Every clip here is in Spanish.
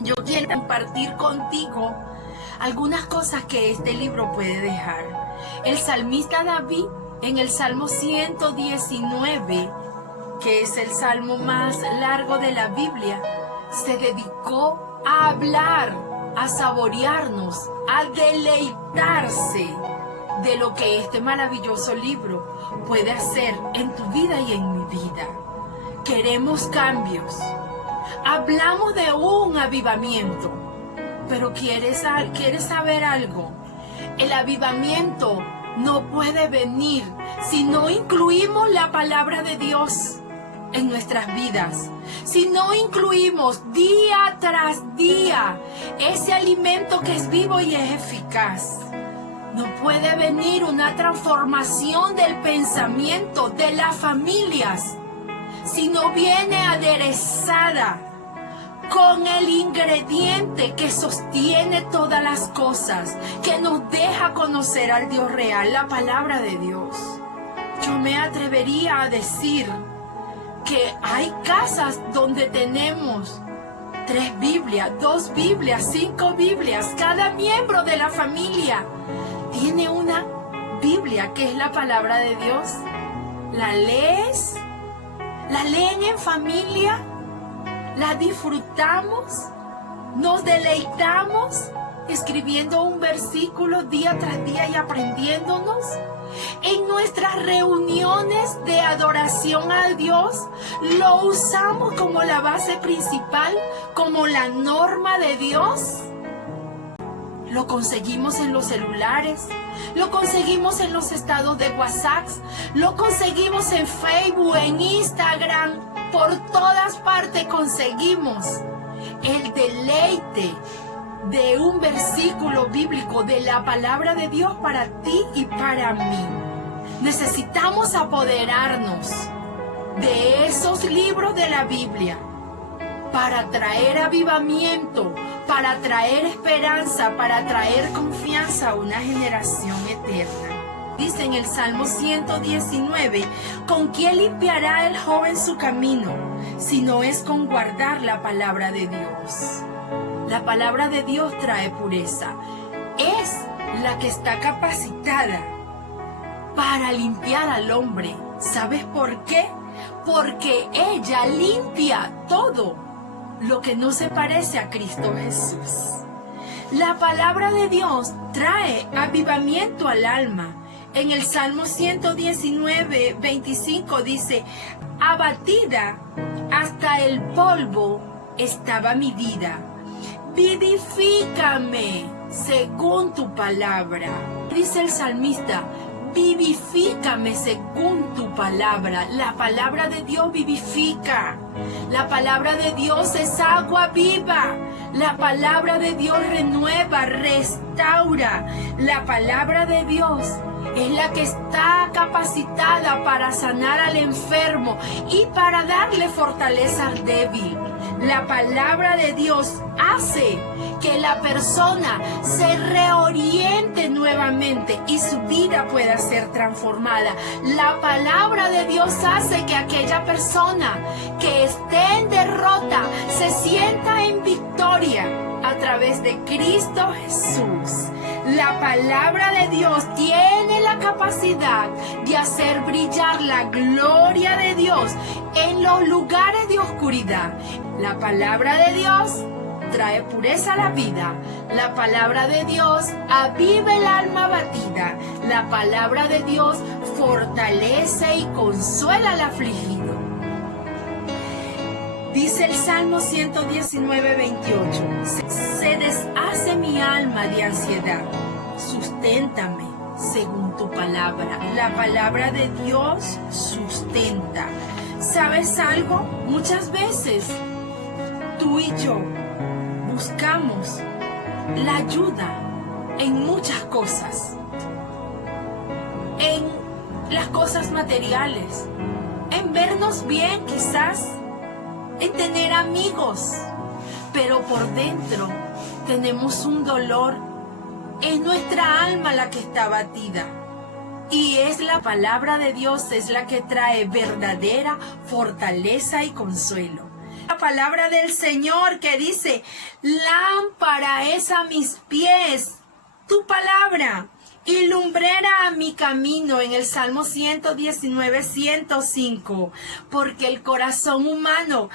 yo quiero compartir contigo algunas cosas que este libro puede dejar. El salmista David, en el Salmo 119, que es el salmo más largo de la Biblia, se dedicó a hablar, a saborearnos, a deleitarse de lo que este maravilloso libro puede hacer en tu vida y en mi vida. Queremos cambios. Hablamos de un avivamiento, pero ¿quieres saber algo? El avivamiento no puede venir si no incluimos la palabra de Dios en nuestras vidas. Si no incluimos día tras día ese alimento que es vivo y es eficaz. No puede venir una transformación del pensamiento de las familias si no viene aderezada con el ingrediente que sostiene todas las cosas, que nos deja conocer al Dios real, la palabra de Dios. Yo me atrevería a decir que hay casas donde tenemos 3 Biblias, 2 Biblias, 5 Biblias. Cada miembro de la familia tiene una Biblia que es la palabra de Dios. ¿La lees? ¿La leen en familia? ¿La disfrutamos? ¿Nos deleitamos escribiendo un versículo día tras día y aprendiéndonos? En nuestras reuniones de adoración a Dios, ¿lo usamos como la base principal, como la norma de Dios? Lo conseguimos en los celulares, lo conseguimos en los estados de WhatsApp, lo conseguimos en Facebook, en Instagram, por todas partes conseguimos el deleite de un versículo bíblico, de la palabra de Dios para ti y para mí. Necesitamos apoderarnos de esos libros de la Biblia para traer avivamiento, para traer esperanza, para traer confianza a una generación eterna. Dice en el Salmo 119, ¿con quién limpiará el joven su camino si no es con guardar la palabra de Dios? La palabra de Dios trae pureza. Es la que está capacitada para limpiar al hombre. ¿Sabes por qué? Porque ella limpia todo lo que no se parece a Cristo Jesús. La palabra de Dios trae avivamiento al alma. En el Salmo 119, 25 dice, abatida hasta el polvo estaba mi vida. Vivifícame según tu palabra. Dice el salmista, vivifícame según tu palabra. La palabra de Dios vivifica. La palabra de Dios es agua viva. La palabra de Dios renueva, restaura. La palabra de Dios es la que está capacitada para sanar al enfermo y para darle fortaleza al débil. La palabra de Dios hace que la persona se reoriente nuevamente y su vida pueda ser transformada. La palabra de Dios hace que aquella persona que esté en derrota se sienta en victoria a través de Cristo Jesús. La palabra de Dios tiene la capacidad de hacer brillar la gloria de Dios en los lugares de oscuridad. La palabra de Dios trae pureza a la vida. La palabra de Dios aviva el alma abatida. La palabra de Dios fortalece y consuela al afligido. Dice el Salmo 119, 28. Se deshace mi alma de ansiedad. Susténtame según tu palabra. La palabra de Dios sustenta. ¿Sabes algo? Muchas veces tú y yo buscamos la ayuda en muchas cosas. En las cosas materiales. En vernos bien quizás. En tener amigos, pero por dentro tenemos un dolor. Es nuestra alma la que está abatida. Y es la palabra de Dios, es la que trae verdadera fortaleza y consuelo. La palabra del Señor que dice, lámpara es a mis pies tu palabra y lumbrera a mi camino, en el Salmo 119, 105, porque el corazón humano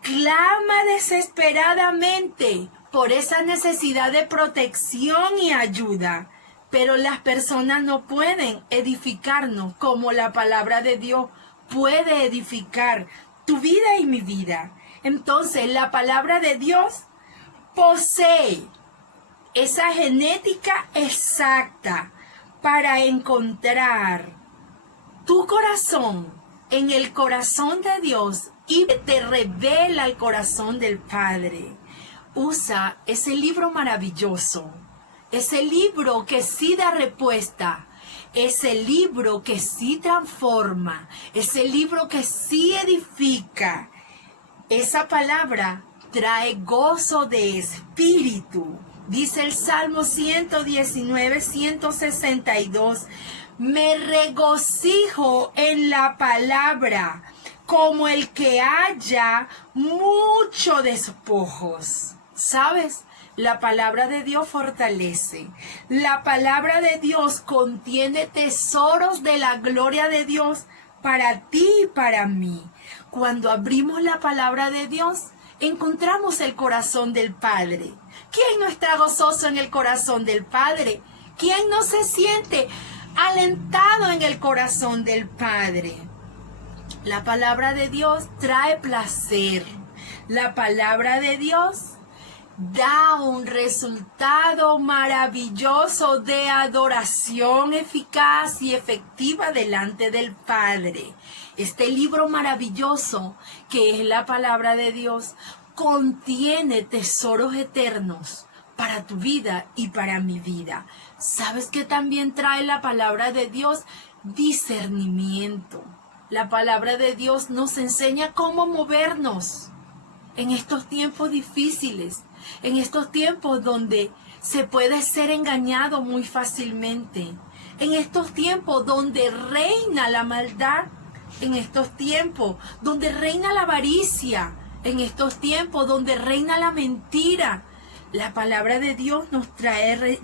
clama desesperadamente por esa necesidad de protección y ayuda, pero las personas no pueden edificarnos como la palabra de Dios puede edificar tu vida y mi vida. Entonces, la palabra de Dios posee esa genética exacta para encontrar tu corazón en el corazón de Dios y te revela el corazón del Padre. Usa ese libro maravilloso, ese libro que sí da respuesta, ese libro que sí transforma, ese libro que sí edifica. Esa palabra trae gozo de espíritu. Dice el Salmo 119, 162, me regocijo en la palabra como el que haya muchos despojos. ¿Sabes? La palabra de Dios fortalece. La palabra de Dios contiene tesoros de la gloria de Dios para ti y para mí. Cuando abrimos la palabra de Dios, encontramos el corazón del Padre. ¿Quién no está gozoso en el corazón del Padre? ¿Quién no se siente alentado en el corazón del Padre? La palabra de Dios trae placer. La palabra de Dios da un resultado maravilloso de adoración eficaz y efectiva delante del Padre. Este libro maravilloso, que es la palabra de Dios, contiene tesoros eternos para tu vida y para mi vida. ¿Sabes qué también trae la palabra de Dios? Discernimiento. La palabra de Dios nos enseña cómo movernos en estos tiempos difíciles, en estos tiempos donde se puede ser engañado muy fácilmente, en estos tiempos donde reina la maldad, en estos tiempos donde reina la avaricia, en estos tiempos donde reina la mentira. La palabra de Dios nos trae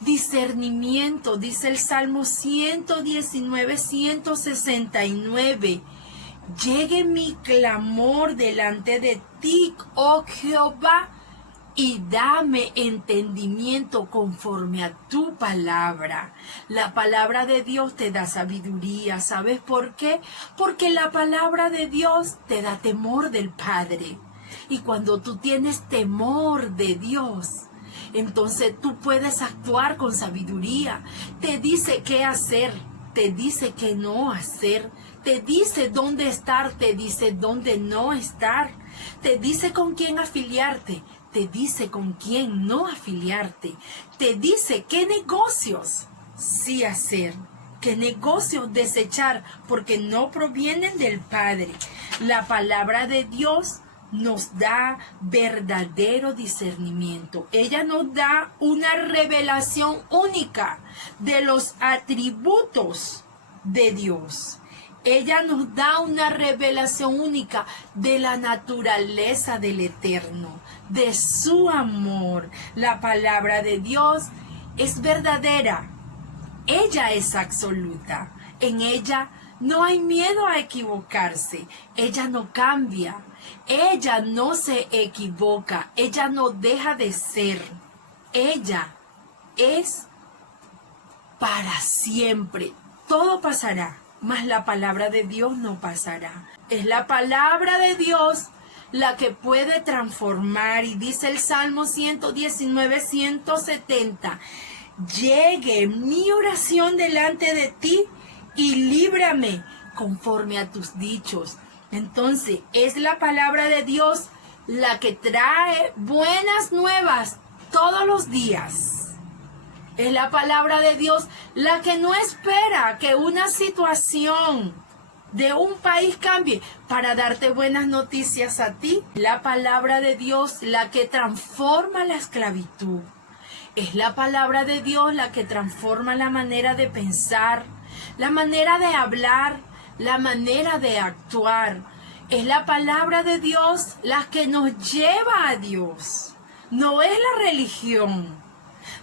discernimiento. Dice el Salmo 119, 169. Llegue mi clamor delante de ti, oh Jehová, y dame entendimiento conforme a tu palabra. La palabra de Dios te da sabiduría. ¿Sabes por qué? Porque la palabra de Dios te da temor del Padre. Y cuando tú tienes temor de Dios, entonces tú puedes actuar con sabiduría. Te dice qué hacer, te dice qué no hacer, te dice dónde estar, te dice dónde no estar, te dice con quién afiliarte, te dice con quién no afiliarte, te dice qué negocios sí hacer, qué negocios desechar, porque no provienen del Padre. La palabra de Dios nos da verdadero discernimiento. Ella nos da una revelación única de los atributos de Dios. Ella nos da una revelación única de la naturaleza del Eterno, de su amor. La palabra de Dios es verdadera. Ella es absoluta. En ella no hay miedo a equivocarse. Ella no cambia. Ella no se equivoca. Ella no deja de ser. Ella es para siempre. Todo pasará, mas la palabra de Dios no pasará. Es la palabra de Dios la que puede transformar. Y dice el Salmo 119, 170. Llegue mi oración delante de ti y líbrame conforme a tus dichos. Entonces, es la palabra de Dios la que trae buenas nuevas todos los días. Es la palabra de Dios la que no espera que una situación de un país cambie para darte buenas noticias a ti. La palabra de Dios la que transforma la esclavitud. Es la palabra de Dios la que transforma la manera de pensar, la manera de hablar, la manera de actuar. Es la palabra de Dios la que nos lleva a Dios. No es la religión.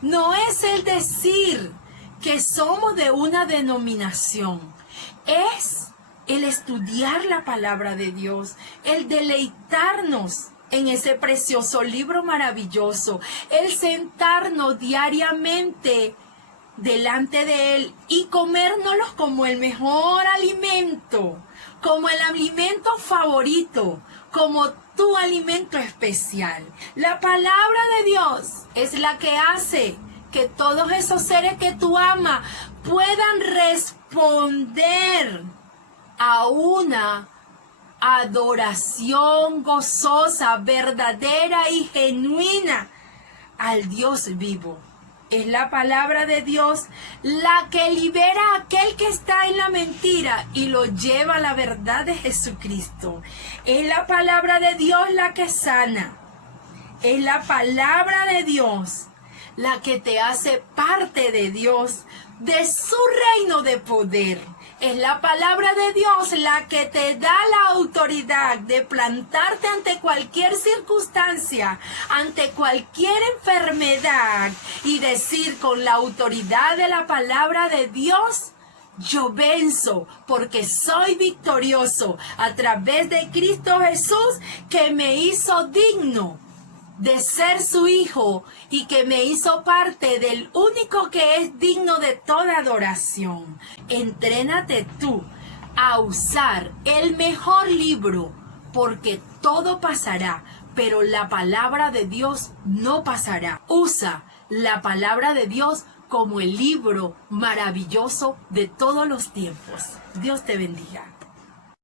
No es el decir que somos de una denominación. Es el estudiar la palabra de Dios, el deleitarnos en ese precioso libro maravilloso, el sentarnos diariamente delante de él y comérnoslos como el mejor alimento, como el alimento favorito, como tu alimento especial. La palabra de Dios es la que hace que todos esos seres que tú amas puedan responder a una adoración gozosa, verdadera y genuina al Dios vivo. Es la palabra de Dios la que libera a aquel que está en la mentira y lo lleva a la verdad de Jesucristo. Es la palabra de Dios la que sana. Es la palabra de Dios la que te hace parte de Dios, de su reino de poder. Es la palabra de Dios la que te da la autoridad de plantarte ante cualquier circunstancia, ante cualquier enfermedad y decir con la autoridad de la palabra de Dios: yo venzo porque soy victorioso a través de Cristo Jesús, que me hizo digno de ser su hijo y que me hizo parte del único que es digno de toda adoración. Entrénate tú a usar el mejor libro, porque todo pasará, pero la palabra de Dios no pasará. Usa la palabra de Dios como el libro maravilloso de todos los tiempos. Dios te bendiga.